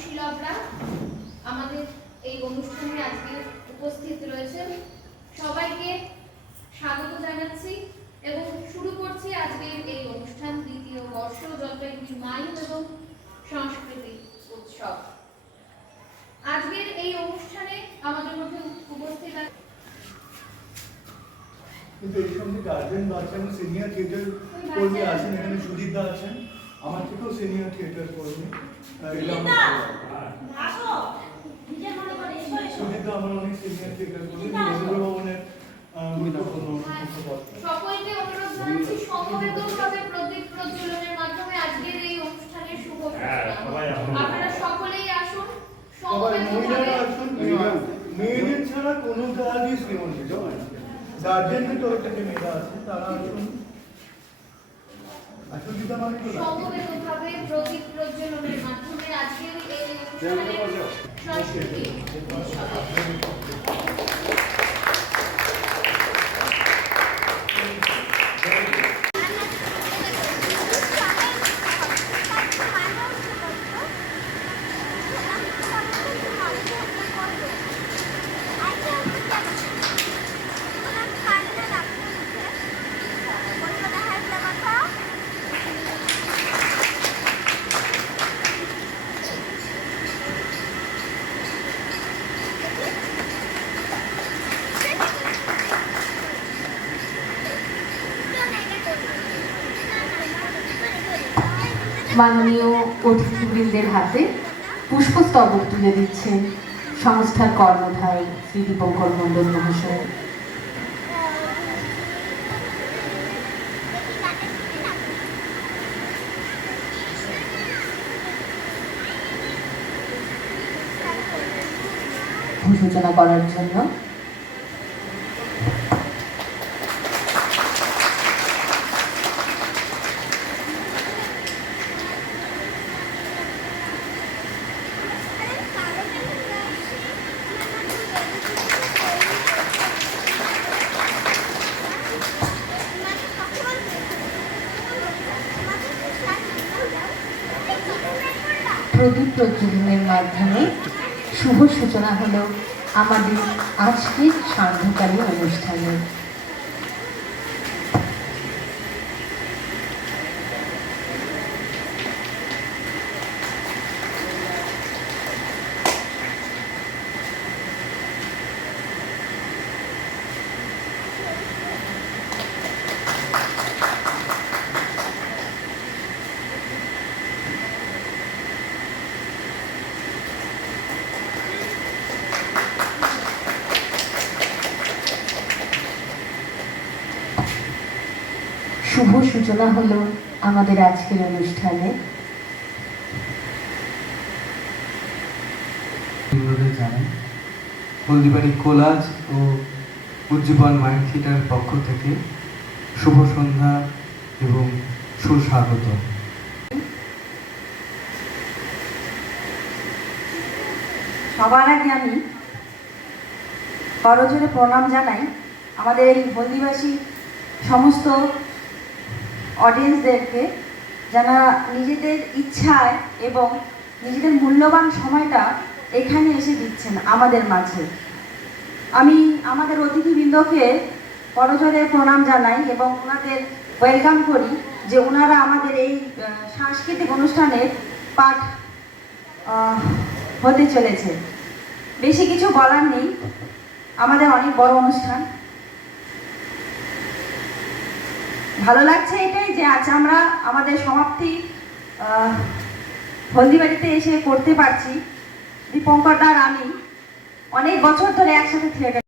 স্বয়ংসেবকরা আমাদের এই অনুষ্ঠানে আজকে উপস্থিত রয়েছেন। সবাইকে স্বাগত জানাচ্ছি এবং শুরু করছি আজকের এই অনুষ্ঠান, দ্বিতীয় বর্ষ জলপাইগুড়ি মাইম এবং সংস্কৃতি উৎসব। আজকের এই অনুষ্ঠানে আমাদের মধ্যে উপস্থিত কিন্তু এই সঙ্গে গার্জেন আছেন, সিনিয়র থিয়েটার কর্মী আছেন, এখানে সুজিত দা আছেন, আমার থেকেও সিনিয়র থিয়েটার কর্মী। সুজিত দা আমার অনেক সিনিয়র থিয়েটার কর্মী, রবীন্দ্র ভবনের গুরুত্বপূর্ণ সকলকে অনুরোধ জানাচ্ছি সমবেতভাবে প্রদীপ প্রজ্বলনের মাধ্যমে আজকের এই অনুষ্ঠানের শুভ সূচনা। আপনারা সকলেই আসুন, মহিলারা আসুন, মেয়েদের ছাড়া কোনো কাজই শ্রীমন্দিত হয় না। গার্জেনদের তরফ থেকে মেয়েরা আছেন, তারা আসুন। সমবেতভাবে প্রদীপ প্রজ্বলনের মাধ্যমে আজকের এই অনুষ্ঠানের সংস্কৃতি মাননীয় অতিথিবৃন্দের হাতে পুষ্পস্তবক তুলে দিচ্ছেন সংস্থার কর্ণধার শ্রী দীপঙ্কর মণ্ডল মহাশয়। সূচনা করার জন্য প্রদীপ প্রজ্বলনের মাধ্যমে শুভ সূচনা হলো আমাদের আজকের সান্ধ্যকালীন অনুষ্ঠানে। শুভ সূচনা হলো আমাদের আজকের অনুষ্ঠানে। জানেন হলদিবাড়ি কোলাজ ও উজ্জীবন মাইন্ড থিয়েটারের পক্ষ থেকে শুভ সন্ধ্যা এবং সুস্বাগত। সবার আগে আমি করজোড়ে প্রণাম জানাই আমাদের এই হলদিবাসী সমস্ত অডিয়েন্সদেরকে, যারা নিজেদের ইচ্ছায় এবং নিজেদের মূল্যবান সময়টা এখানে এসে দিচ্ছেন আমাদের মাঝে। আমি আমাদের অতিথিবৃন্দকে করজোড়ে প্রণাম জানাই এবং ওনাদের ওয়েলকাম করি যে ওনারা আমাদের এই সাংস্কৃতিক অনুষ্ঠানের পাঠ হতে চলেছে। বেশি কিছু বলার নেই, আমাদের অনেক বড় অনুষ্ঠান। ভালো লাগছে এটাই যে আজ আমরা আমাদের সমাপ্তি হলদিবাড়িতে এসে করতে পারছি। দীপঙ্কর দা আর আমি অনেক বছর ধরে একসাথে থিয়েটার